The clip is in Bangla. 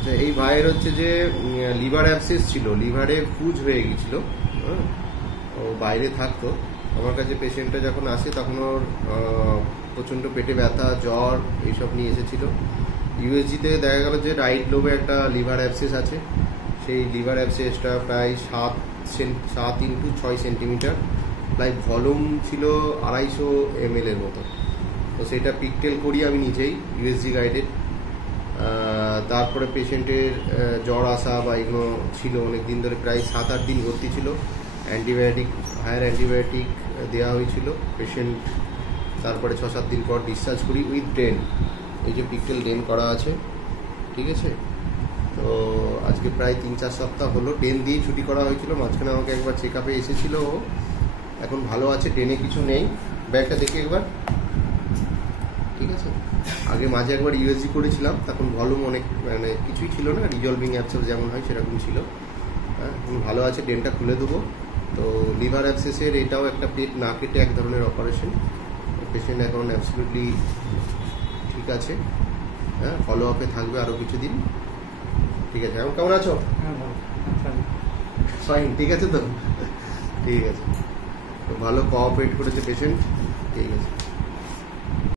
আচ্ছা, এই ভাইয়ের হচ্ছে যে লিভার অ্যাবসেস ছিল, লিভারে পুজ হয়ে গেছিল। হ্যাঁ, ও বাইরে থাকতো। আমার কাছে পেশেন্টটা যখন আসে তখন ওর প্রচণ্ড পেটে ব্যথা, জ্বর এইসব নিয়ে এসেছিল। ইউএসজিতে দেখা গেল যে রাইট লোবে একটা লিভার অ্যাবসেস আছে। সেই লিভার অ্যাবসেসটা প্রায় 7x6 সেন্টিমিটার, প্রায় ভলিউম ছিল 250 ml এর মতো। তো সেটা পিকটেল করি আমি নিজেই, ইউএসজি গাইডেড। তারপরে পেশেন্টের জ্বর আসা বা এগুলো ছিল অনেক দিন ধরে, প্রায় 7-8 দিন ভর্তি ছিল। অ্যান্টিবায়োটিক, হায়ার অ্যান্টিবায়োটিক দেওয়া হয়েছিল পেশেন্ট। তারপরে 6-7 দিন পর ডিসচার্জ করি উইথ ড্রেন। এই যে পিকটেল ড্রেন করা আছে, ঠিক আছে। তো আজকে প্রায় 3-4 সপ্তাহ হলো ড্রেন দিয়েই ছুটি করা হয়েছিল। মাঝখানে আমাকে একবার চেক আপে এসেছিল ও, এখন ভালো আছে, ড্রেনে কিছু নেই। ব্যাগটা দেখে একবার, ঠিক আছে। আগে মাঝে একবার ইউএসজি করেছিলাম, তখন ভলিউম অনেক মানে কিছুই ছিল না, রিজলভিং অ্যাবসেস যেমন হয় সেরকম ছিল। হ্যাঁ, এখন ভালো আছে, ড্রেনটা খুলে দেবো। তো লিভার অ্যাবসেসের এটাও একটা পেট না কেটে এক ধরনের অপারেশন। পেশেন্ট এখন অ্যাবসলিউটলি ঠিক আছে। হ্যাঁ, ফলো আপে থাকবে আরও কিছুদিন, ঠিক আছে। এখন কেমন আছো? ফাইন, ঠিক আছে তো, ঠিক আছে। ভালো কোঅপারেট করেছে পেশেন্ট, ঠিক আছে।